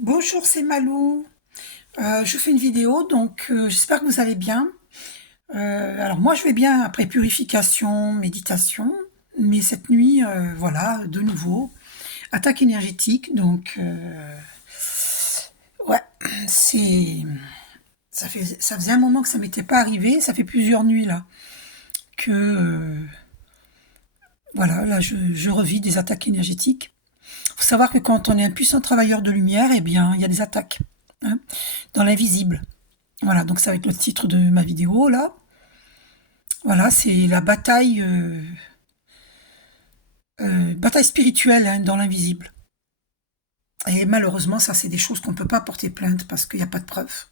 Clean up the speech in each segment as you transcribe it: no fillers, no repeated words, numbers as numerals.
Bonjour, c'est Malou. Je fais une vidéo, donc j'espère que vous allez bien. Alors moi, je vais bien après purification, méditation, mais cette nuit, voilà, de nouveau, attaque énergétique. Donc ouais, c'est ça faisait un moment que ça m'était pas arrivé. Ça fait plusieurs nuits là que voilà, là je revis des attaques énergétiques. Faut savoir que quand on est un puissant travailleur de lumière, eh bien, il y a des attaques, hein, dans l'invisible. Voilà, donc ça va être le titre de ma vidéo là. Voilà, c'est la bataille, bataille spirituelle, hein, dans l'invisible. Et malheureusement, ça, c'est des choses qu'on ne peut pas porter plainte parce qu'il n'y a pas de preuves.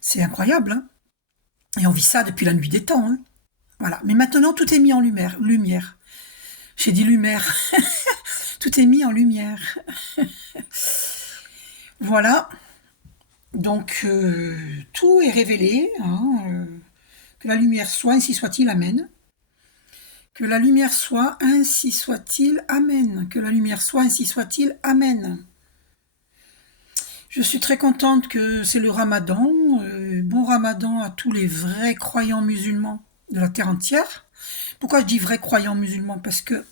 C'est incroyable, hein. Et on vit ça depuis la nuit des temps, hein. Voilà. Mais maintenant, tout est mis en lumière. Lumière. J'ai dit lumière. Tout est mis en lumière. Voilà. Donc, tout est révélé, hein, que la lumière soit, ainsi soit-il, amen. Que la lumière soit, ainsi soit-il, amen. Que la lumière soit, ainsi soit-il, amen. Je suis très contente que c'est le ramadan. Bon ramadan à tous les vrais croyants musulmans de la terre entière. Pourquoi je dis vrais croyants musulmans? Parce que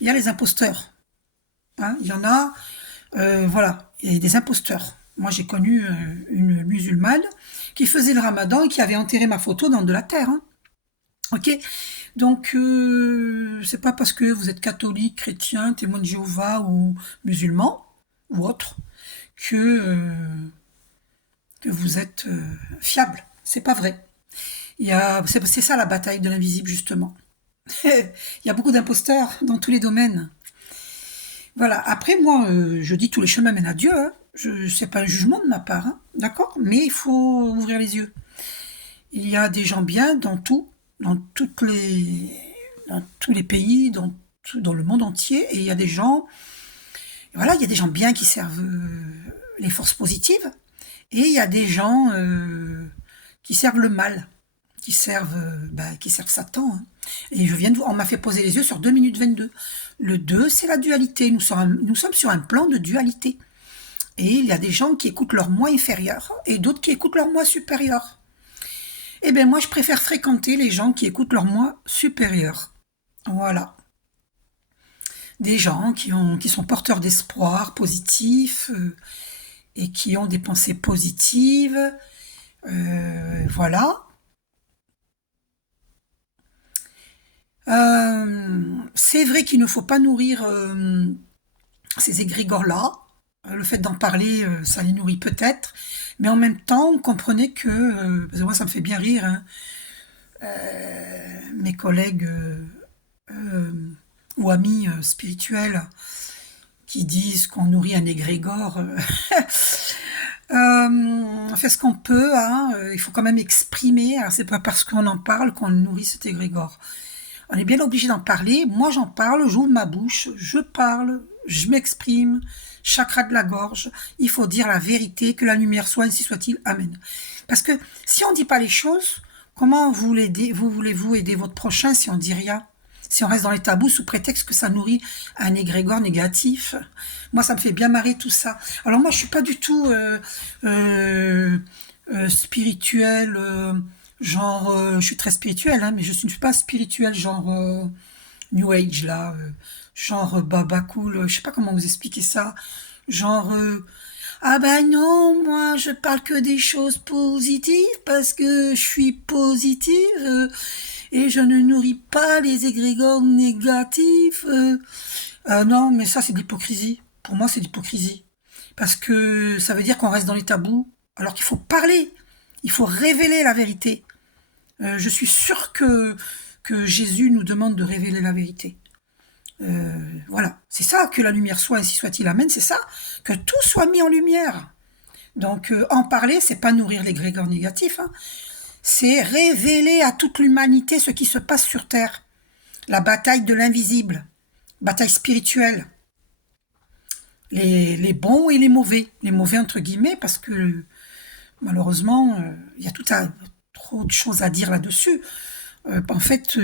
il y a les imposteurs, hein. Il y en a, voilà, il y a des imposteurs. Moi, j'ai connu une musulmane qui faisait le ramadan et qui avait enterré ma photo dans de la terre, hein. Ok. Donc, c'est pas parce que vous êtes catholique, chrétien, témoin de Jéhovah ou musulman ou autre que vous êtes fiable. C'est pas vrai. C'est ça la bataille de l'invisible, justement. Il y a beaucoup d'imposteurs dans tous les domaines. Voilà. Après, moi, je dis tous les chemins mènent à Dieu, hein. C'est pas un jugement de ma part, hein. D'accord. Mais il faut ouvrir les yeux. Il y a des gens bien dans tout, dans toutes les, dans tous les pays, dans le monde entier, et il y a des gens, voilà, il y a des gens bien qui servent les forces positives, et il y a des gens qui servent le mal, qui servent Satan, hein. Et on m'a fait poser les yeux sur 2 minutes 22. Le 2, c'est la dualité. Nous sommes sur un plan de dualité. Et il y a des gens qui écoutent leur moi inférieur et d'autres qui écoutent leur moi supérieur. Eh bien, moi, je préfère fréquenter les gens qui écoutent leur moi supérieur. Voilà. Des gens qui sont porteurs d'espoir positif, et qui ont des pensées positives. Voilà. C'est vrai qu'il ne faut pas nourrir ces égrégores-là. Le fait d'en parler, ça les nourrit peut-être. Mais en même temps, comprenez que, parce que moi ça me fait bien rire, hein, mes collègues euh, ou amis spirituels qui disent qu'on nourrit un égrégore. On fait ce qu'on peut, hein, il faut quand même exprimer. Alors c'est pas parce qu'on en parle qu'on nourrit cet égrégore. On est bien obligé d'en parler. Moi, j'en parle, j'ouvre ma bouche, je parle, je m'exprime, chakra de la gorge. Il faut dire la vérité, que la lumière soit, ainsi soit-il. Amen. Parce que si on ne dit pas les choses, comment voulez-vous aider votre prochain si on ne dit rien? Si on reste dans les tabous sous prétexte que ça nourrit un égrégore négatif? Moi, ça me fait bien marrer tout ça. Alors moi, je suis pas du tout spirituel. Genre, je suis très spirituelle, hein, mais je ne suis pas spirituelle, genre New Age, là, genre Baba Cool, je sais pas comment vous expliquer ça, genre, ah ben non, moi je parle que des choses positives parce que je suis positive, et je ne nourris pas les égrégores négatifs. Non, mais ça c'est de l'hypocrisie. Pour moi, c'est de l'hypocrisie. Parce que ça veut dire qu'on reste dans les tabous, alors qu'il faut parler, il faut révéler la vérité. Je suis sûre que Jésus nous demande de révéler la vérité. Voilà, c'est ça, que la lumière soit, ainsi soit-il, amen, c'est ça, que tout soit mis en lumière. Donc en parler, c'est pas nourrir les grégores négatifs, hein. C'est révéler à toute l'humanité ce qui se passe sur Terre. La bataille de l'invisible, bataille spirituelle. Les bons et les mauvais entre guillemets, parce que malheureusement, il y a trop de choses à dire là-dessus. En fait,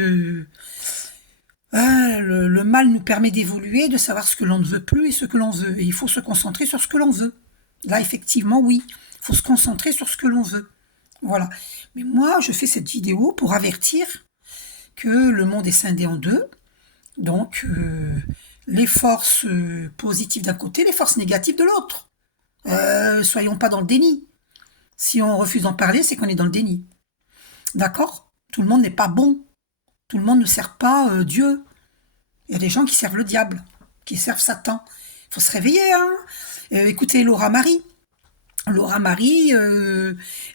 Le mal nous permet d'évoluer, de savoir ce que l'on ne veut plus et ce que l'on veut. Et il faut se concentrer sur ce que l'on veut. Là, effectivement, oui, il faut se concentrer sur ce que l'on veut. Voilà. Mais moi, je fais cette vidéo pour avertir que le monde est scindé en deux. Donc, les forces positives d'un côté, les forces négatives de l'autre. Soyons pas dans le déni. Si on refuse d'en parler, c'est qu'on est dans le déni. D'accord? Tout le monde n'est pas bon. Tout le monde ne sert pas Dieu. Il y a des gens qui servent le diable, qui servent Satan. Il faut se réveiller, hein. Écoutez Laura Marie. Laura Marie,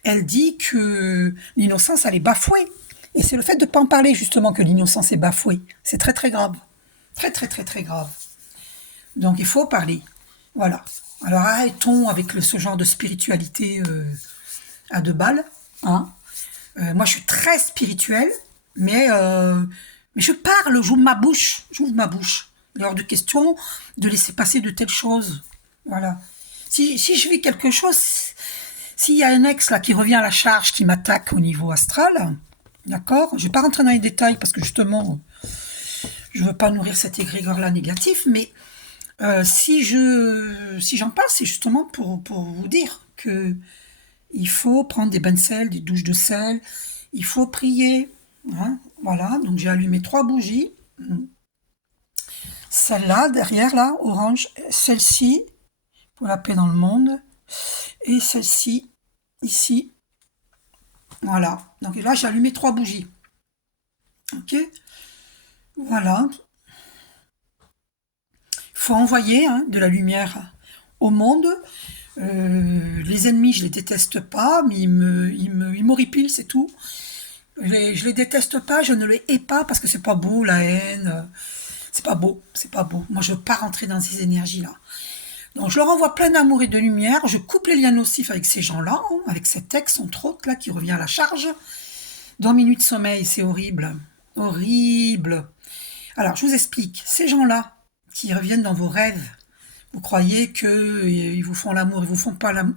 elle dit que l'innocence, elle est bafouée. Et c'est le fait de ne pas en parler, justement, que l'innocence est bafouée. C'est très, très grave. Très, très, très, très grave. Donc, il faut parler. Voilà. Alors, arrêtons avec ce genre de spiritualité à deux balles. Hein. Moi, je suis très spirituelle, mais je parle, j'ouvre ma bouche. J'ouvre ma bouche. Il est hors de question de laisser passer de telles choses. Voilà. Si je vis quelque chose, s'il y a un ex là qui revient à la charge, qui m'attaque au niveau astral, d'accord, je ne vais pas rentrer dans les détails parce que justement, je ne veux pas nourrir cet égrégore-là négatif, mais si j'en parle, c'est justement pour vous dire que il faut prendre des bains de sel, des douches de sel, il faut prier. Hein, voilà, donc j'ai allumé 3 bougies. Celle-là, derrière, là, orange, celle-ci, pour la paix dans le monde, et celle-ci, ici. Voilà, donc là, j'ai allumé 3 bougies. Ok, voilà. Il faut envoyer de la lumière au monde. Les ennemis, je les déteste pas, mais ils m'horripilent, c'est tout. Je les déteste pas, je ne les hais pas parce que c'est pas beau la haine. C'est pas beau, c'est pas beau. Moi, je veux pas rentrer dans ces énergies-là. Donc, je leur envoie plein d'amour et de lumière. Je coupe les liens nocifs avec ces gens-là, avec cet ex, entre autres, là, qui revient à la charge. Dans Minute Sommeil, c'est horrible. Horrible. Alors, je vous explique. Ces gens-là qui reviennent dans vos rêves, vous croyez qu'ils vous font l'amour, ils vous font pas l'amour.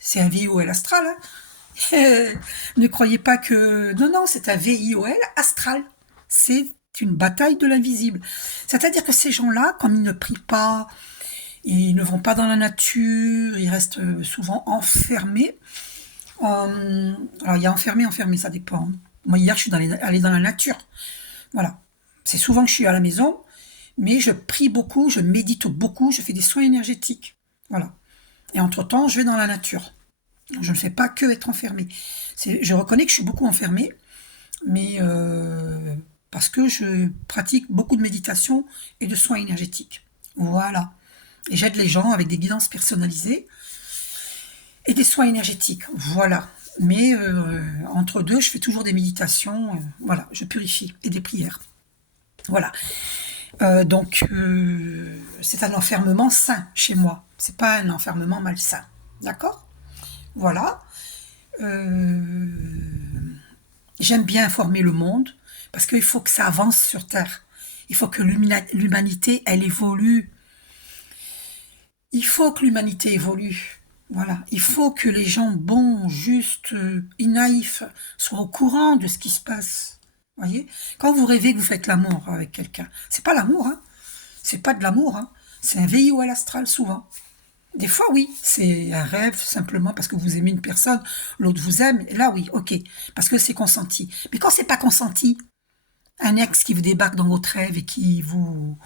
C'est un VIOL astral. Hein. Ne croyez pas que... Non, non, c'est un VIOL astral. C'est une bataille de l'invisible. C'est-à-dire que ces gens-là, comme ils ne prient pas, ils ne vont pas dans la nature, ils restent souvent enfermés. Alors, il y a enfermé, ça dépend. Moi, hier, je suis allée dans la nature. Voilà. C'est souvent que je suis à la maison, mais je prie beaucoup, je médite beaucoup, je fais des soins énergétiques. Voilà. Et entre-temps, je vais dans la nature. Je ne fais pas que être enfermée. Je reconnais que je suis beaucoup enfermée, mais parce que je pratique beaucoup de méditation et de soins énergétiques. Voilà. Et j'aide les gens avec des guidances personnalisées et des soins énergétiques. Voilà. Mais entre deux, je fais toujours des méditations. Voilà, je purifie et des prières. Voilà. Donc, c'est un enfermement sain chez moi. C'est pas un enfermement malsain. D'accord? Voilà. J'aime bien informer le monde parce qu'il faut que ça avance sur Terre. Il faut que l'humanité, elle évolue. Il faut que l'humanité évolue. Voilà. Il faut que les gens bons, justes, naïfs soient au courant de ce qui se passe. Voyez? Quand vous rêvez que vous faites l'amour avec quelqu'un, c'est pas l'amour, hein. C'est pas de l'amour, hein. C'est un VIO à l'astral souvent. Des fois, oui, c'est un rêve simplement parce que vous aimez une personne, l'autre vous aime. Et là, oui, ok, parce que c'est consenti. Mais quand c'est pas consenti, un ex qui vous débarque dans votre rêve et qui vous,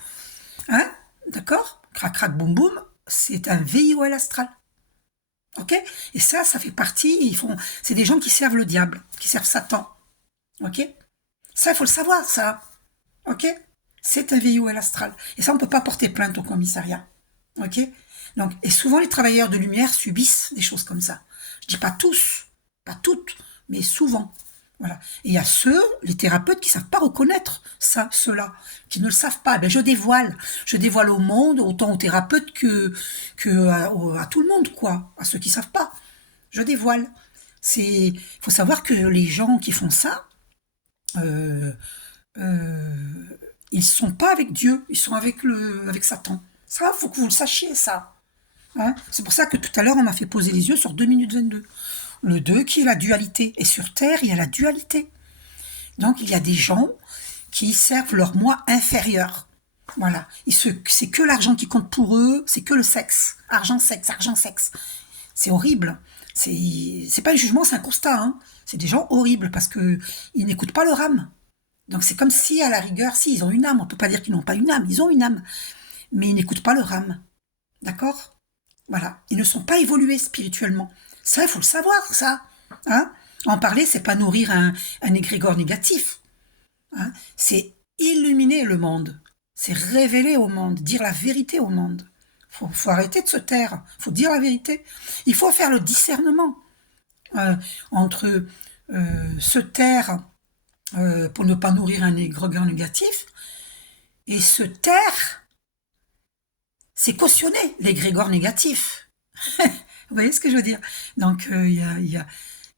hein, d'accord, crac crac boum boum, c'est un VIO à l'astral. Ok? Et ça fait partie. C'est des gens qui servent le diable, qui servent Satan. Ok? Ça, il faut le savoir, ça. Ok? C'est un VIO à l'astral. Et ça, on ne peut pas porter plainte au commissariat. Ok? Donc, et souvent, les travailleurs de lumière subissent des choses comme ça. Je dis pas tous, pas toutes, mais souvent. Voilà. Et il y a les thérapeutes qui savent pas reconnaître ça, ceux-là, qui ne le savent pas. Ben, je dévoile. Je dévoile au monde, autant aux thérapeutes que à tout le monde, quoi. À ceux qui savent pas. Je dévoile. Faut savoir que les gens qui font ça, ils sont pas avec Dieu, ils sont avec Satan. Ça, faut que vous le sachiez, ça. Hein, c'est pour ça que tout à l'heure, on m'a fait poser les yeux sur 2 minutes 22. Le 2 qui est la dualité. Et sur Terre, il y a la dualité. Donc, il y a des gens qui servent leur moi inférieur. Voilà. C'est que l'argent qui compte pour eux, c'est que le sexe. Argent, sexe, argent, sexe. C'est horrible. C'est pas un jugement, c'est un constat. Hein. C'est des gens horribles parce que ils n'écoutent pas leur âme. Donc c'est comme si, à la rigueur, si ils ont une âme, on peut pas dire qu'ils n'ont pas une âme, ils ont une âme, mais ils n'écoutent pas leur âme. D'accord? Voilà. Ils ne sont pas évolués spirituellement. Ça, il faut le savoir, ça. Hein? En parler, c'est pas nourrir un égrégore négatif. Hein? C'est illuminer le monde. C'est révéler au monde, dire la vérité au monde. Faut arrêter de se taire. Faut dire la vérité. Il faut faire le discernement entre se taire pour ne pas nourrir un égrégore négatif et se taire, c'est cautionner l'égrégore négatif. Vous voyez ce que je veux dire? Donc il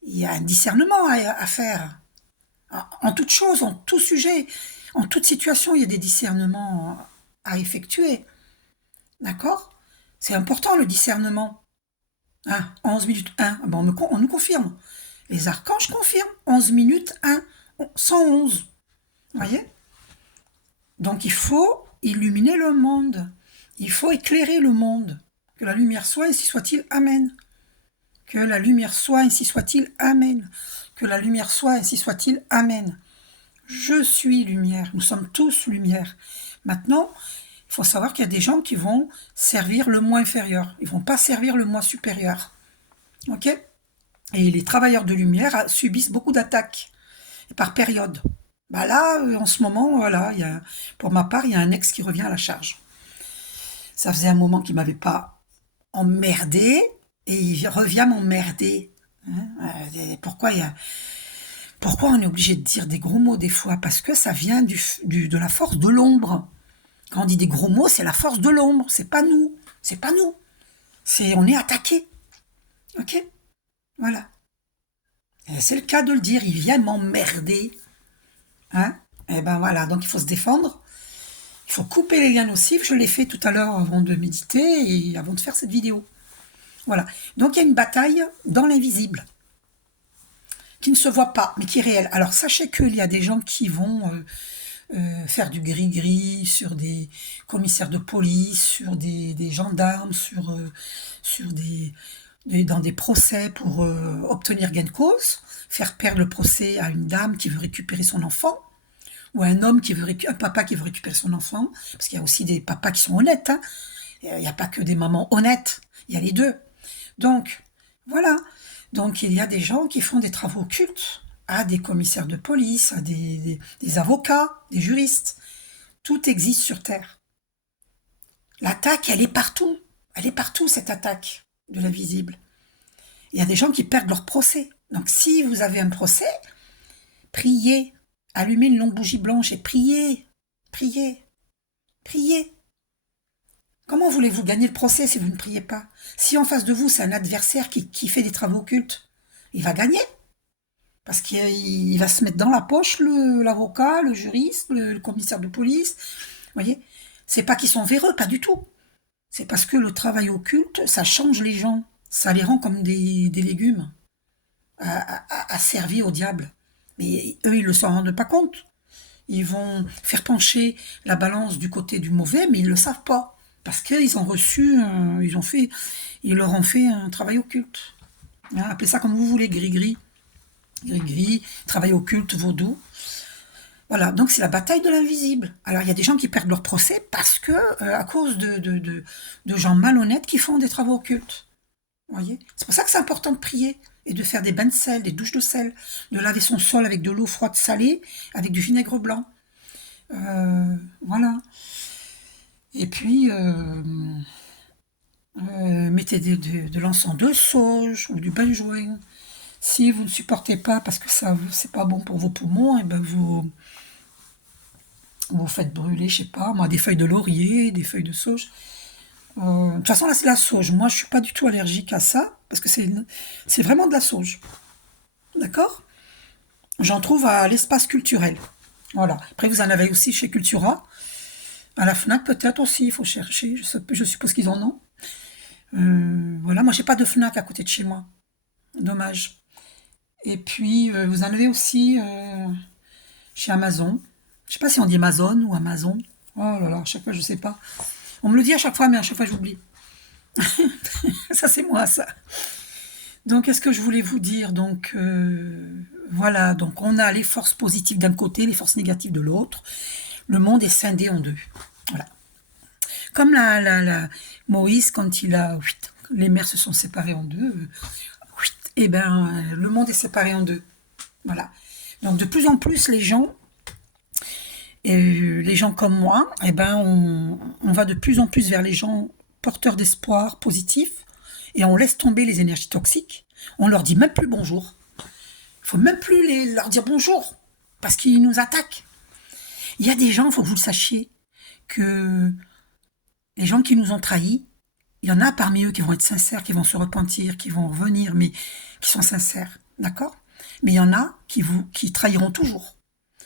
y a un discernement à faire. En toute chose, en tout sujet, en toute situation, il y a des discernements à effectuer. D'accord? C'est important le discernement. Hein, 11 minutes 1, bon, on nous confirme. Les archanges confirment. 11 minutes 1, 111. Vous voyez? Donc il faut illuminer le monde. Il faut éclairer le monde. Que la lumière soit, ainsi soit-il. Amen. Que la lumière soit, ainsi soit-il. Amen. Que la lumière soit, ainsi soit-il. Amen. Je suis lumière. Nous sommes tous lumière. Maintenant, il faut savoir qu'il y a des gens qui vont servir le moi inférieur. Ils ne vont pas servir le moi supérieur. Ok? Et les travailleurs de lumière subissent beaucoup d'attaques par période. Bah là, en ce moment, voilà, pour ma part, il y a un ex qui revient à la charge. Ça faisait un moment qu'il ne m'avait pas emmerdé, et il revient m'emmerder. Hein, pourquoi on est obligé de dire des gros mots des fois? Parce que ça vient de la force de l'ombre. Quand on dit des gros mots, c'est la force de l'ombre, c'est pas nous. C'est pas nous. On est attaqué. Ok? Voilà. Et c'est le cas de le dire, il vient m'emmerder. Hein? Et ben voilà, donc il faut se défendre. Il faut couper les liens nocifs. Je l'ai fait tout à l'heure avant de méditer et avant de faire cette vidéo. Voilà. Donc il y a une bataille dans l'invisible qui ne se voit pas, mais qui est réelle. Alors sachez qu'il y a des gens qui vont faire du gris-gris sur des commissaires de police, sur des gendarmes, dans des procès pour obtenir gain de cause, faire perdre le procès à une dame qui veut récupérer son enfant, ou un homme un papa qui veut récupérer son enfant, parce qu'il y a aussi des papas qui sont honnêtes, hein. Il n'y a pas que des mamans honnêtes, il y a les deux. Donc, voilà. Donc, il y a des gens qui font des travaux occultes à des commissaires de police, à des avocats, des juristes. Tout existe sur Terre. L'attaque, elle est partout. Elle est partout, cette attaque de l'invisible. Il y a des gens qui perdent leur procès. Donc, si vous avez un procès, priez. Allumez une longue bougie blanche et priez. Priez. Priez. Comment voulez-vous gagner le procès si vous ne priez pas? Si en face de vous, c'est un adversaire qui fait des travaux occultes, il va gagner. Parce qu'il va se mettre dans la poche l'avocat, le juriste, le commissaire de police. Vous voyez? C'est pas qu'ils sont véreux, pas du tout. C'est parce que le travail occulte, ça change les gens. Ça les rend comme des légumes à servir au diable. Mais eux, ils ne s'en rendent pas compte. Ils vont faire pencher la balance du côté du mauvais, mais ils ne le savent pas. Parce qu'ils ont reçu, ils leur ont fait un travail occulte. Hein, appelez ça comme vous voulez, gris-gris. Gris-gris, travail occulte, vaudou. Voilà, donc c'est la bataille de l'invisible. Alors il y a des gens qui perdent leur procès parce que, à cause de gens malhonnêtes qui font des travaux occultes. Vous voyez? C'est pour ça que c'est important de prier et de faire des bains de sel, des douches de sel, de laver son sol avec de l'eau froide salée, avec du vinaigre blanc. Voilà. Et puis, mettez de l'encens de sauge ou du benjoin. Si vous ne supportez pas parce que ça c'est pas bon pour vos poumons, et ben vous faites brûler, je sais pas, moi, des feuilles de laurier, des feuilles de sauge. De toute façon, là, c'est la sauge. Moi, je suis pas du tout allergique à ça, parce que c'est vraiment de la sauge. D'accord? J'en trouve à l'espace culturel. Voilà. Après, vous en avez aussi chez Cultura. À la FNAC, peut-être aussi, il faut chercher. Je suppose qu'ils en ont. Voilà, moi, j'ai pas de FNAC à côté de chez moi. Dommage. Et puis, vous en avez aussi chez Amazon. Je sais pas si on dit Amazon ou Amazon. Oh là là, à chaque fois, je sais pas. On me le dit à chaque fois, mais à chaque fois, j'oublie. Ça, c'est moi, ça. Donc, qu'est-ce que je voulais vous dire? Donc, voilà. Donc, on a les forces positives d'un côté, les forces négatives de l'autre. Le monde est scindé en deux. Voilà. Comme Moïse, quand les mers se sont séparées en deux, et ben, le monde est séparé en deux. Voilà. Donc, de plus en plus, les gens comme moi, eh ben, on va de plus en plus vers les gens porteurs d'espoir positif et on laisse tomber les énergies toxiques. On leur dit même plus bonjour. Il faut même plus leur dire bonjour parce qu'ils nous attaquent. Il y a des gens, il faut que vous le sachiez, que les gens qui nous ont trahis, il y en a parmi eux qui vont être sincères, qui vont se repentir, qui vont revenir, mais qui sont sincères, d'accord? Mais il y en a qui trahiront toujours.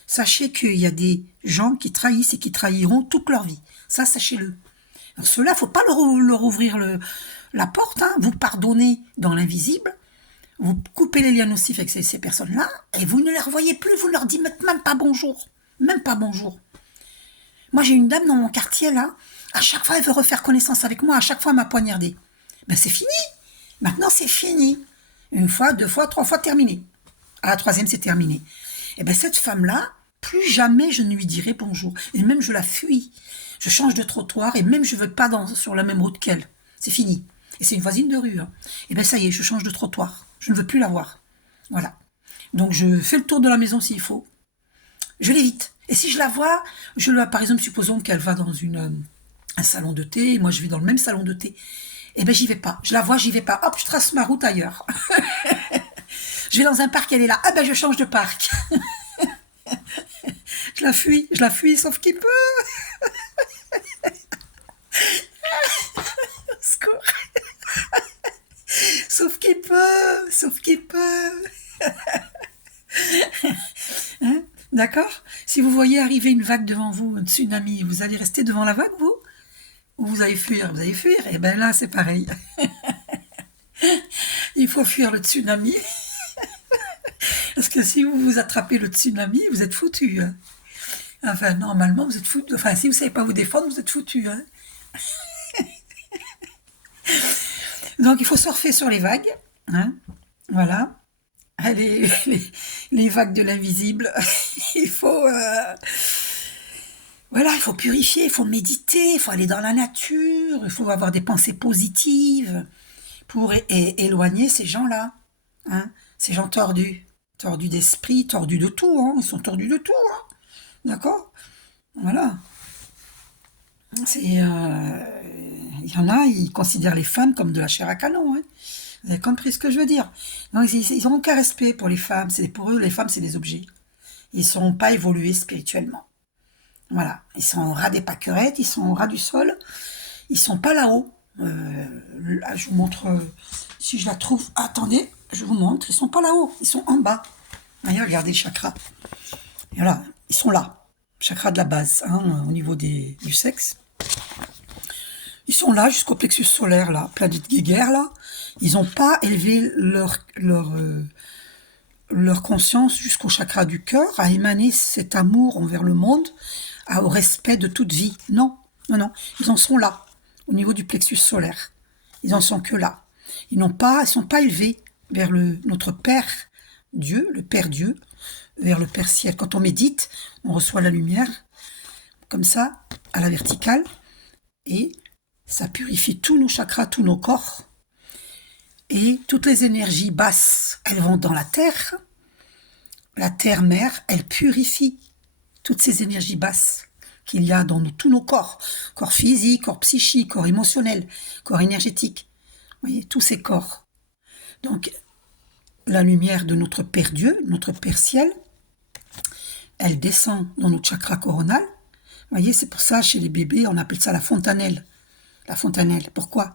Sachez qu'il y a des gens qui trahissent et qui trahiront toute leur vie. Ça, sachez-le. Alors ceux-là, il ne faut pas leur ouvrir la porte. Hein. Vous pardonnez dans l'invisible, vous coupez les liens nocifs avec ces personnes-là, et vous ne les revoyez plus, vous leur dites même pas bonjour. Même pas bonjour. Moi, j'ai une dame dans mon quartier, là, à chaque fois, elle veut refaire connaissance avec moi, à chaque fois, elle m'a poignardé. Ben, c'est fini. Maintenant, c'est fini. Une fois, deux fois, trois fois, terminé. À la troisième, c'est terminé. Et bien, cette femme-là, plus jamais je ne lui dirai bonjour. Et même, je la fuis. Je change de trottoir et même, je ne veux pas sur la même route qu'elle. C'est fini. Et c'est une voisine de rue. Hein. Et bien, ça y est, je change de trottoir. Je ne veux plus la voir. Voilà. Donc, je fais le tour de la maison s'il faut. Je l'évite. Et si je la vois, par exemple, supposons qu'elle va dans un salon de thé, et moi je vais dans le même salon de thé, eh ben j'y vais pas. Je la vois, j'y vais pas. Hop, je trace ma route ailleurs. Je vais dans un parc, elle est là. Ah ben je change de parc. Je la fuis, sauf qu'il peut. Secours. Sauf qu'il peut. Hein? D'accord? Si vous voyez arriver une vague devant vous, un tsunami, vous allez rester devant la vague, vous? Ou vous allez fuir? Vous allez fuir? Et bien là, c'est pareil. Il faut fuir le tsunami. Parce que si vous attrapez le tsunami, vous êtes foutu. Hein. Enfin, normalement, vous êtes foutu. Enfin, si vous ne savez pas vous défendre, vous êtes foutu. Hein. Donc, il faut surfer sur les vagues. Hein. Voilà. Les vagues de l'invisible. Il faut... Voilà, il faut purifier, il faut méditer, il faut aller dans la nature, il faut avoir des pensées positives pour éloigner ces gens-là. Hein. Ces gens tordus. Tordus d'esprit, tordus de tout. Hein. Ils sont tordus de tout. Hein. D'accord? Voilà. Il y en a, ils considèrent les femmes comme de la chair à canon. Hein. Vous avez compris ce que je veux dire? Donc, ils n'ont aucun respect pour les femmes. Pour eux, les femmes, c'est des objets. Ils ne sont pas évolués spirituellement. Voilà. Ils sont au ras des pâquerettes, ils sont au ras du sol. Ils ne sont pas là-haut. Là, je vous montre, si je la trouve. Ah, attendez, je vous montre. Ils ne sont pas là-haut, ils sont en bas. Voyez, regardez le chakra. Et voilà, ils sont là. Chakra de la base, hein, au niveau du sexe. Ils sont là jusqu'au plexus solaire, là, planète guéguerre, là. Ils n'ont pas élevé leur conscience jusqu'au chakra du cœur, à émaner cet amour envers le monde, au respect de toute vie. Non, non, non. Ils en sont là, au niveau du plexus solaire. Ils en sont que là. Ils sont pas élevés vers notre Père Dieu, le Père Dieu, vers le Père Ciel. Quand on médite, on reçoit la lumière, comme ça, à la verticale, et ça purifie tous nos chakras, tous nos corps. Et toutes les énergies basses, elles vont dans la terre. La terre-mère, elle purifie toutes ces énergies basses qu'il y a dans tous nos corps. Corps physique, corps psychique, corps émotionnel, corps énergétique. Vous voyez, tous ces corps. Donc, la lumière de notre Père Dieu, notre Père Ciel, elle descend dans notre chakra coronal. Vous voyez, c'est pour ça, chez les bébés, on appelle ça la fontanelle. La fontanelle. Pourquoi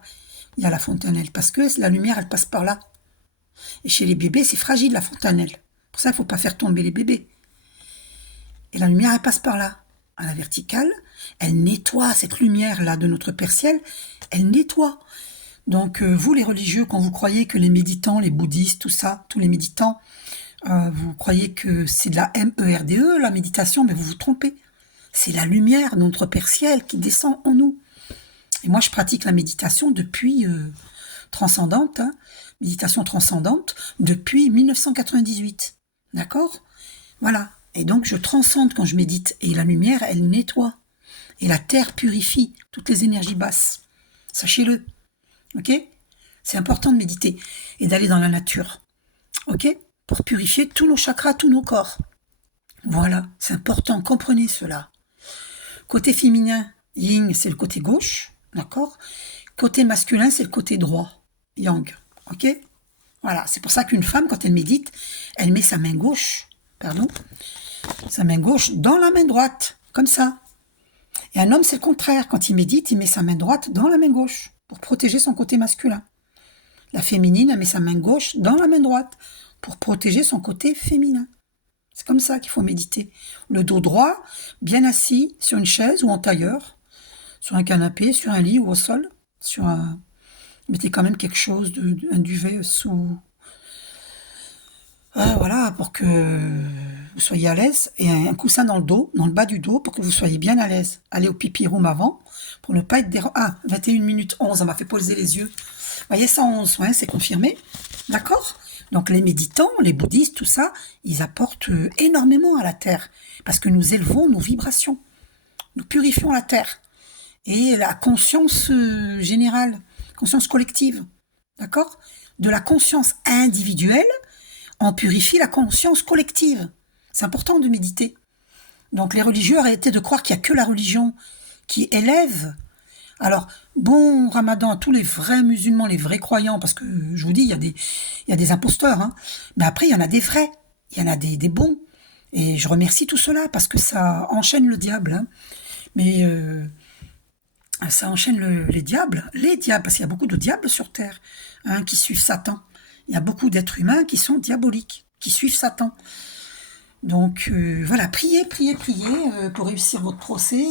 il y a la fontanelle? Parce que la lumière, elle passe par là. Et chez les bébés, c'est fragile, la fontanelle. Pour ça, il ne faut pas faire tomber les bébés. Et la lumière, elle passe par là. À la verticale, elle nettoie cette lumière-là de notre Père Ciel. Elle nettoie. Donc, vous, les religieux, quand vous croyez que les méditants, les bouddhistes, tout ça, tous les méditants, Vous croyez que c'est de la MERDE, la méditation, mais vous vous trompez. C'est la lumière de notre Père Ciel qui descend en nous. Et moi, je pratique la méditation depuis transcendante, hein, méditation transcendante, depuis 1998. D'accord? Voilà. Et donc, je transcende quand je médite. Et la lumière, elle nettoie. Et la terre purifie toutes les énergies basses. Sachez-le. Ok? C'est important de méditer et d'aller dans la nature. Ok? Pour purifier tous nos chakras, tous nos corps. Voilà, c'est important, comprenez cela. Côté féminin, yin, c'est le côté gauche, d'accord? Côté masculin, c'est le côté droit, yang, ok? Voilà, c'est pour ça qu'une femme, quand elle médite, elle met sa main gauche, sa main gauche dans la main droite, comme ça. Et un homme, c'est le contraire, quand il médite, il met sa main droite dans la main gauche, pour protéger son côté masculin. La féminine, elle met sa main gauche dans la main droite, pour protéger son côté féminin. C'est comme ça qu'il faut méditer. Le dos droit, bien assis sur une chaise ou en tailleur, sur un canapé, sur un lit ou au sol, mettez quand même quelque chose, un duvet sous... voilà, pour que vous soyez à l'aise, et un coussin dans le dos, dans le bas du dos, pour que vous soyez bien à l'aise. Allez au pipi room avant, pour ne pas être dérangé. Ah, 21 minutes 11, on m'a fait poser les yeux. Vous voyez, 111, ouais, c'est confirmé. D'accord? Donc les méditants, les bouddhistes, tout ça, ils apportent énormément à la Terre, parce que nous élevons nos vibrations, nous purifions la Terre, et la conscience générale, conscience collective, d'accord? De la conscience individuelle, on purifie la conscience collective. C'est important de méditer. Donc les religieux arrêtez de croire qu'il n'y a que la religion qui élève. Alors, bon ramadan à tous les vrais musulmans, les vrais croyants, parce que je vous dis, il y a des imposteurs, hein. Mais après, il y en a des vrais, il y en a des bons. Et je remercie tout cela, parce que ça enchaîne le diable. Hein. Mais ça enchaîne les diables, parce qu'il y a beaucoup de diables sur Terre, hein, qui suivent Satan. Il y a beaucoup d'êtres humains qui sont diaboliques, qui suivent Satan. Donc voilà, priez, priez, priez pour réussir votre procès,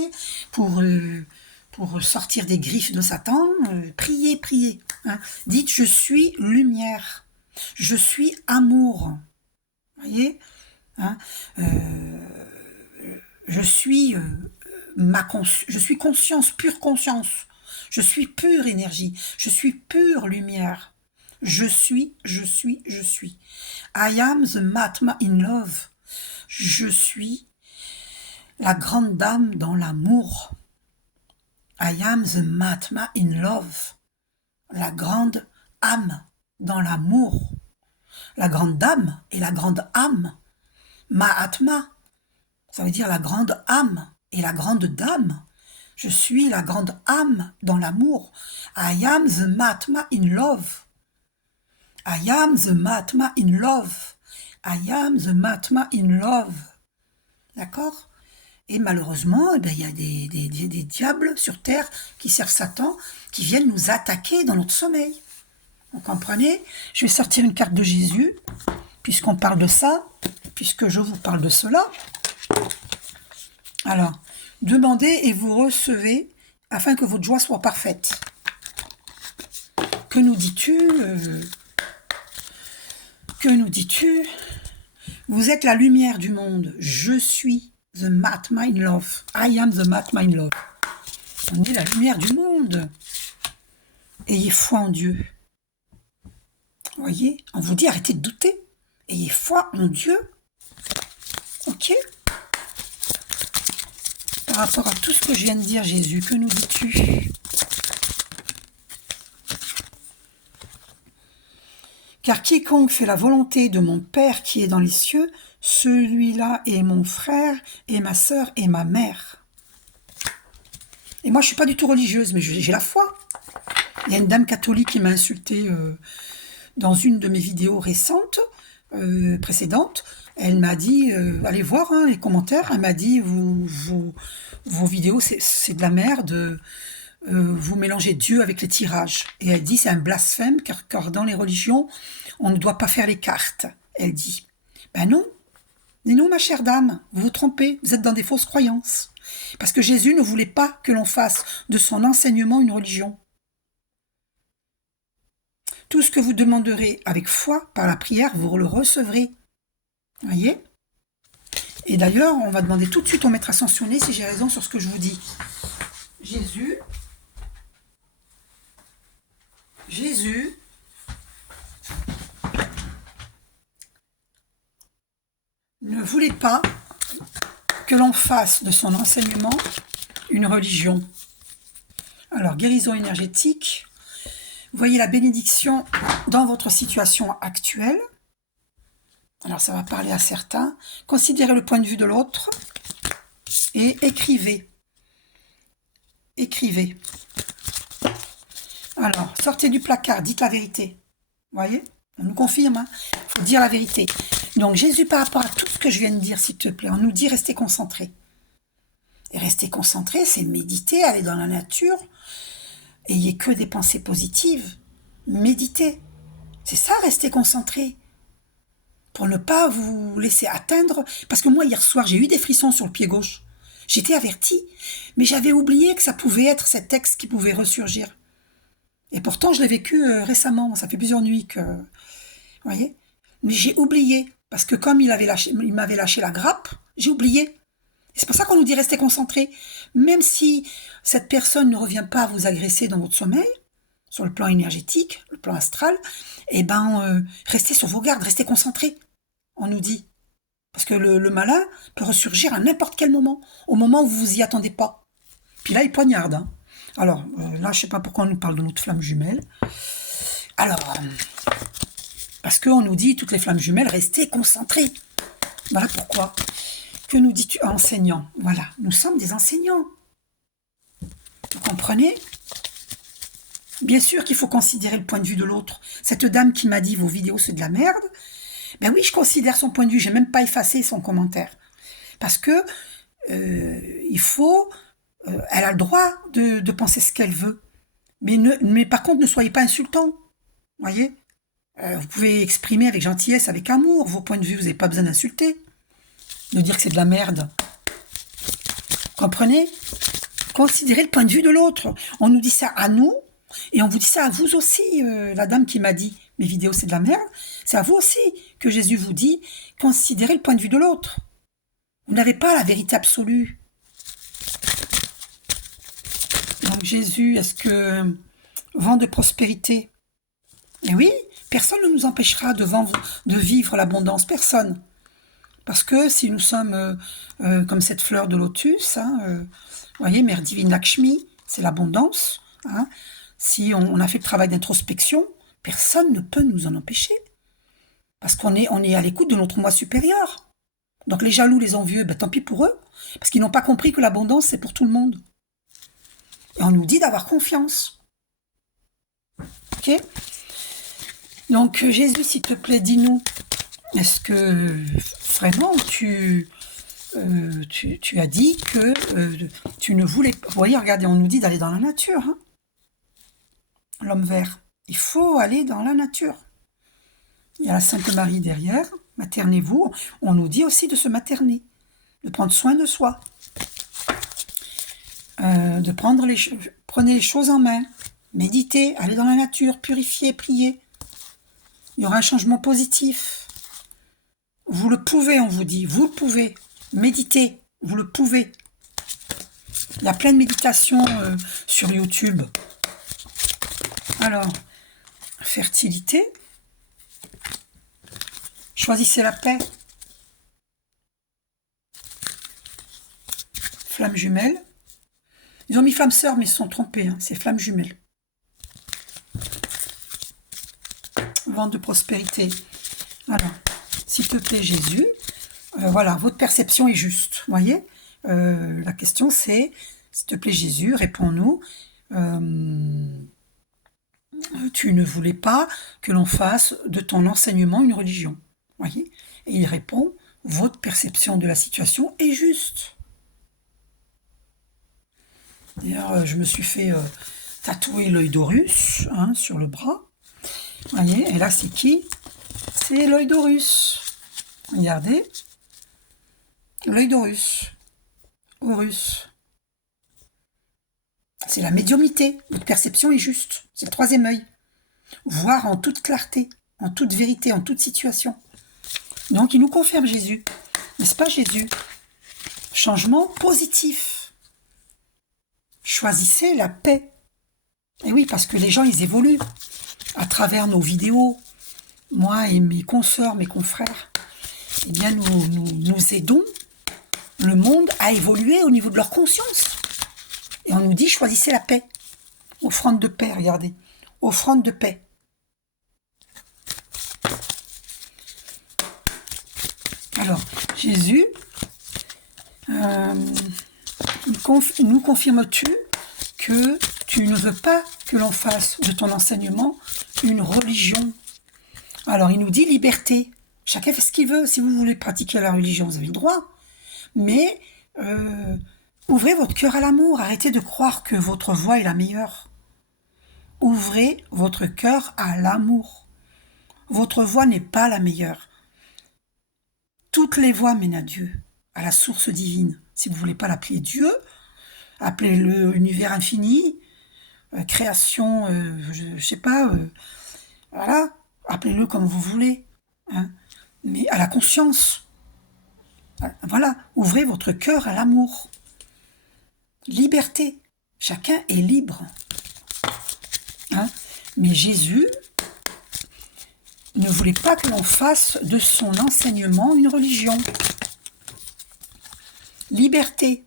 pour sortir des griffes de Satan, priez, priez. Hein. Dites, je suis lumière, je suis amour. Voyez, hein, je suis je suis conscience, pure conscience. Je suis pure énergie, je suis pure lumière. Je suis, je suis, je suis. I am the Mahatma in love. Je suis la grande dame dans l'amour. I am the Mahatma in love. La grande âme dans l'amour. La grande dame et la grande âme. Mahatma, ça veut dire la grande âme et la grande dame. Je suis la grande âme dans l'amour. I am the Mahatma in love. I am the Mahatma in love. I am the Mahatma in love. D'accord? Et malheureusement, eh bien, il y a des diables sur Terre qui servent Satan, qui viennent nous attaquer dans notre sommeil. Vous comprenez? Je vais sortir une carte de Jésus, puisqu'on parle de ça, puisque je vous parle de cela. Alors, demandez et vous recevez, afin que votre joie soit parfaite. Que nous dis-tu Que nous dis-tu? Vous êtes la lumière du monde. Je suis the Mahatma in love. I am the Mahatma in love. On est la lumière du monde. Ayez foi en Dieu. Voyez, on vous dit arrêtez de douter. Ayez foi en Dieu. Ok? Par rapport à tout ce que je viens de dire, Jésus, que nous dis-tu? Car quiconque fait la volonté de mon Père qui est dans les cieux, celui-là est mon frère et ma sœur et ma mère. Et moi, je ne suis pas du tout religieuse, mais j'ai la foi. Il y a une dame catholique qui m'a insultée dans une de mes vidéos récentes, précédentes. Elle m'a dit, allez voir hein, les commentaires, elle m'a dit, vos vidéos, c'est de la merde. Vous mélangez Dieu avec les tirages. Et elle dit, c'est un blasphème, car dans les religions, on ne doit pas faire les cartes. Elle dit, ben non, mais non, ma chère dame, vous vous trompez, vous êtes dans des fausses croyances. Parce que Jésus ne voulait pas que l'on fasse de son enseignement une religion. Tout ce que vous demanderez avec foi par la prière, vous le recevrez. Vous voyez? Et d'ailleurs, on va demander tout de suite au maître ascensionné si j'ai raison sur ce que je vous dis. Jésus, Jésus, ne voulait pas que l'on fasse de son enseignement une religion. Alors, guérison énergétique, voyez la bénédiction dans votre situation actuelle. Alors, ça va parler à certains. Considérez le point de vue de l'autre et écrivez. Écrivez. Alors, sortez du placard, dites la vérité. Vous voyez? On nous confirme, il faut dire la vérité. Donc, Jésus, par rapport à tout ce que je viens de dire, s'il te plaît, on nous dit restez concentrés. Et rester concentré, c'est méditer, aller dans la nature. Ayez que des pensées positives. Méditez. C'est ça, rester concentré. Pour ne pas vous laisser atteindre. Parce que moi, hier soir, j'ai eu des frissons sur le pied gauche. J'étais avertie, mais j'avais oublié que ça pouvait être cet ex qui pouvait ressurgir. Et pourtant, je l'ai vécu récemment. Ça fait plusieurs nuits que... Vous voyez? Mais j'ai oublié. Parce que comme il m'avait lâché la grappe, j'ai oublié. Et c'est pour ça qu'on nous dit rester concentré. Même si cette personne ne revient pas à vous agresser dans votre sommeil, sur le plan énergétique, le plan astral, eh ben, restez sur vos gardes, restez concentrés. On nous dit. Parce que le malin peut ressurgir à n'importe quel moment, au moment où vous vous y attendez pas. Puis là, il poignarde. Hein. Alors, là, je sais pas pourquoi on nous parle de notre flamme jumelle. Alors, parce qu'on nous dit, toutes les flammes jumelles, restez concentrés. Voilà pourquoi. Que nous dis-tu, enseignants? Voilà, nous sommes des enseignants. Vous comprenez? Bien sûr qu'il faut considérer le point de vue de l'autre. Cette dame qui m'a dit, vos vidéos, c'est de la merde. Ben oui, je considère son point de vue. J'ai même pas effacé son commentaire. Parce que il faut... elle a le droit de penser ce qu'elle veut. Mais par contre, ne soyez pas insultant. Voyez, vous pouvez exprimer avec gentillesse, avec amour, vos points de vue. Vous n'avez pas besoin d'insulter. De dire que c'est de la merde. Comprenez? Considérez le point de vue de l'autre. On nous dit ça à nous, et on vous dit ça à vous aussi. La dame qui m'a dit, mes vidéos c'est de la merde, c'est à vous aussi que Jésus vous dit, considérez le point de vue de l'autre. Vous n'avez pas la vérité absolue. Donc Jésus, est-ce que vent de prospérité? Eh oui, personne ne nous empêchera de vivre l'abondance, personne. Parce que si nous sommes comme cette fleur de lotus, hein, vous voyez, Mère Divine Lakshmi, c'est l'abondance. Hein, si on a fait le travail d'introspection, personne ne peut nous en empêcher. Parce qu'on est à l'écoute de notre moi supérieur. Donc les jaloux, les envieux, ben, tant pis pour eux. Parce qu'ils n'ont pas compris que l'abondance, c'est pour tout le monde. Et on nous dit d'avoir confiance. Ok? Donc Jésus, s'il te plaît, dis-nous, est-ce que vraiment tu as dit que tu ne voulais pas... Vous voyez, regardez, on nous dit d'aller dans la nature. Hein, l'homme vert. Il faut aller dans la nature. Il y a la Sainte Marie derrière. Maternez-vous. On nous dit aussi de se materner. De prendre soin de soi. Prenez les choses en main. Méditez, allez dans la nature, purifiez, priez. Il y aura un changement positif. Vous le pouvez, on vous dit. Vous le pouvez. Méditez. Vous le pouvez. Il y a plein de méditations sur YouTube. Alors, fertilité. Choisissez la paix. Flamme jumelle. Ils ont mis flamme sœur, mais ils se sont trompés. Hein. C'est flamme jumelle. Vent de prospérité. Alors, s'il te plaît, Jésus, voilà, votre perception est juste. Vous voyez, la question c'est, s'il te plaît, Jésus, réponds-nous. Tu ne voulais pas que l'on fasse de ton enseignement une religion. Voyez. Et il répond, votre perception de la situation est juste. D'ailleurs, je me suis fait tatouer l'œil d'Horus hein, sur le bras. Voyez, et là, c'est qui? C'est l'œil d'Horus. Regardez. L'œil d'Horus. Horus. C'est la médiumnité. Votre perception est juste. C'est le troisième œil. Voir en toute clarté, en toute vérité, en toute situation. Donc, il nous confirme Jésus. N'est-ce pas, Jésus? Changement positif. Choisissez la paix. Et oui, parce que les gens, ils évoluent à travers nos vidéos. Moi et mes consoeurs, mes confrères, eh bien, nous aidons le monde à évoluer au niveau de leur conscience. Et on nous dit, choisissez la paix. Offrande de paix, regardez. Offrande de paix. Alors, Jésus, nous confirmes-tu que tu ne veux pas que l'on fasse de ton enseignement une religion? Alors, il nous dit liberté. Chacun fait ce qu'il veut. Si vous voulez pratiquer la religion, vous avez le droit. Mais ouvrez votre cœur à l'amour. Arrêtez de croire que votre voie est la meilleure. Ouvrez votre cœur à l'amour. Votre voie n'est pas la meilleure. Toutes les voies mènent à Dieu, à la source divine. Si vous ne voulez pas l'appeler Dieu, appelez-le univers infini, création, je ne sais pas, voilà, appelez-le comme vous voulez, hein, mais à la conscience. Voilà, ouvrez votre cœur à l'amour. Liberté, chacun est libre. Hein, mais Jésus ne voulait pas que l'on fasse de son enseignement une religion. Liberté.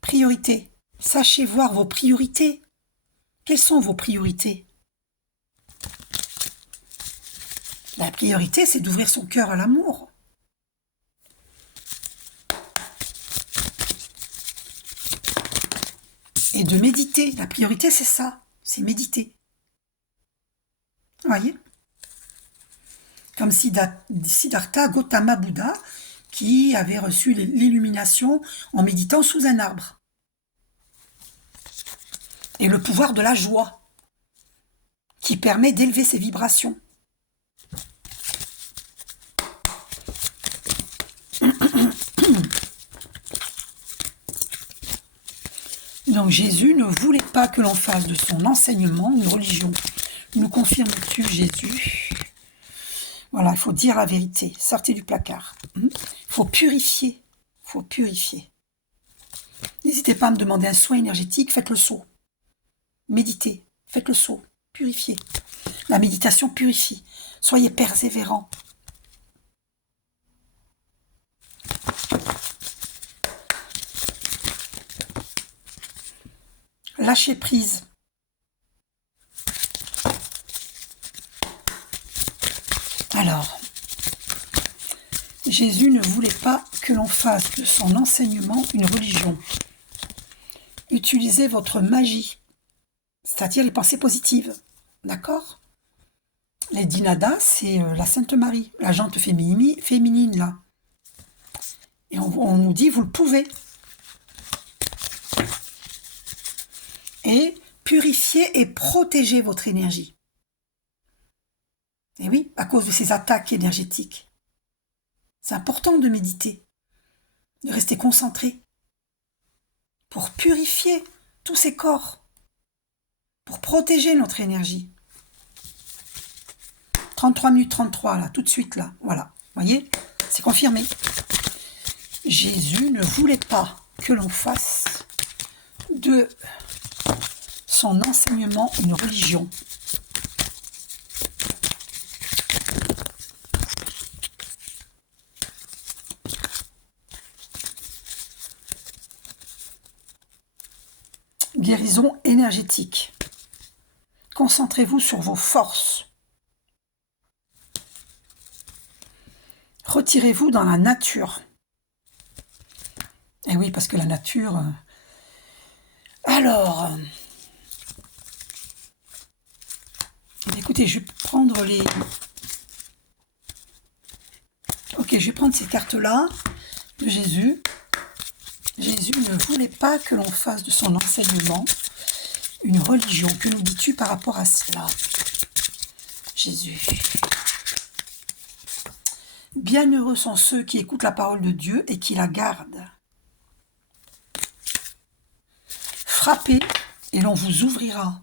Priorité. Sachez voir vos priorités. Quelles sont vos priorités? La priorité, c'est d'ouvrir son cœur à l'amour. Et de méditer. La priorité, c'est ça. C'est méditer. Vous voyez? Comme Siddhartha Gautama Bouddha, qui avait reçu l'illumination en méditant sous un arbre. Et le pouvoir de la joie, qui permet d'élever ses vibrations. Donc Jésus ne voulait pas que l'on fasse de son enseignement une religion. Nous confirmes-tu, Jésus? Voilà, il faut dire la vérité. Sortez du placard. Il faut purifier. Il faut purifier. N'hésitez pas à me demander un soin énergétique, faites le saut. Méditez, faites le saut, purifiez. La méditation purifie. Soyez persévérants. Lâchez prise. Alors, Jésus ne voulait pas que l'on fasse de son enseignement une religion. Utilisez votre magie, c'est-à-dire les pensées positives. D'accord? Lady Nada, c'est la Sainte Marie, la jante féminine, là. Et on nous dit, vous le pouvez. Et purifiez et protégez votre énergie. Et oui, à cause de ces attaques énergétiques. C'est important de méditer, de rester concentré, pour purifier tous ces corps, pour protéger notre énergie. 33 minutes 33, là, tout de suite, là, voilà. Vous voyez, c'est confirmé. Jésus ne voulait pas que l'on fasse de son enseignement une religion. Guérison énergétique. Concentrez-vous sur vos forces. Retirez-vous dans la nature. Et oui, parce que la nature... Alors... Écoutez, je vais prendre les... Ok, je vais prendre ces cartes-là de Jésus. Jésus ne voulait pas que l'on fasse de son enseignement une religion. Que nous dis-tu par rapport à cela, Jésus? Bienheureux sont ceux qui écoutent la parole de Dieu et qui la gardent. Frappez et l'on vous ouvrira.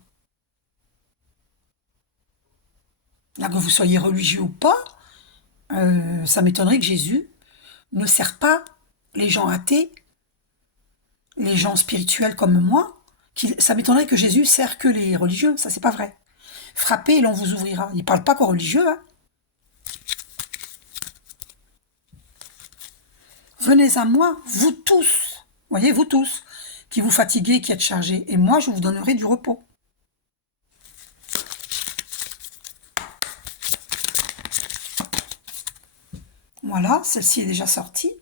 Là, que vous soyez religieux ou pas, ça m'étonnerait que Jésus ne sert pas les gens athées, les gens spirituels comme moi. Ça m'étonnerait que Jésus sert que les religieux. Ça, c'est pas vrai. Frappez et l'on vous ouvrira. Il parle pas qu'aux religieux. Hein. Venez à moi, vous tous. Voyez, vous tous, qui vous fatiguez, qui êtes chargés. Et moi, je vous donnerai du repos. Voilà, celle-ci est déjà sortie.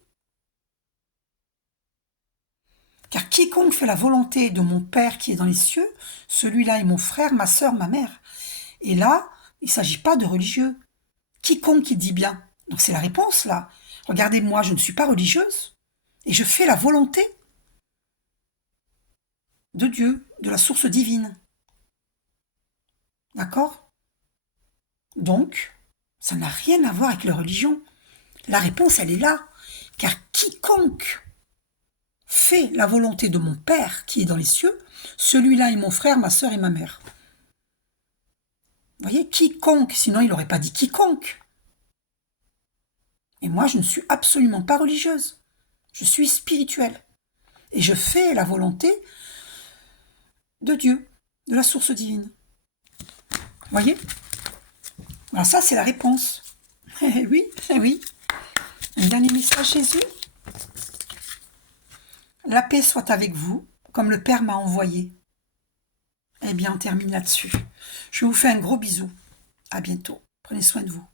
Car quiconque fait la volonté de mon Père qui est dans les cieux, celui-là est mon frère, ma sœur, ma mère. Et là, il ne s'agit pas de religieux. Quiconque qui dit bien. Donc c'est la réponse là. Regardez, moi, je ne suis pas religieuse et je fais la volonté de Dieu, de la source divine. D'accord? Donc, ça n'a rien à voir avec la religion. La réponse, elle est là. Car quiconque fait la volonté de mon Père qui est dans les cieux, celui-là est mon frère, ma sœur et ma mère. Vous voyez, quiconque, sinon il n'aurait pas dit quiconque. Et moi, je ne suis absolument pas religieuse. Je suis spirituelle. Et je fais la volonté de Dieu, de la source divine. Vous voyez? Alors ça, c'est la réponse. Oui, oui. Un dernier message, Jésus. La paix soit avec vous, comme le Père m'a envoyé. Eh bien, on termine là-dessus. Je vous fais un gros bisou. À bientôt. Prenez soin de vous.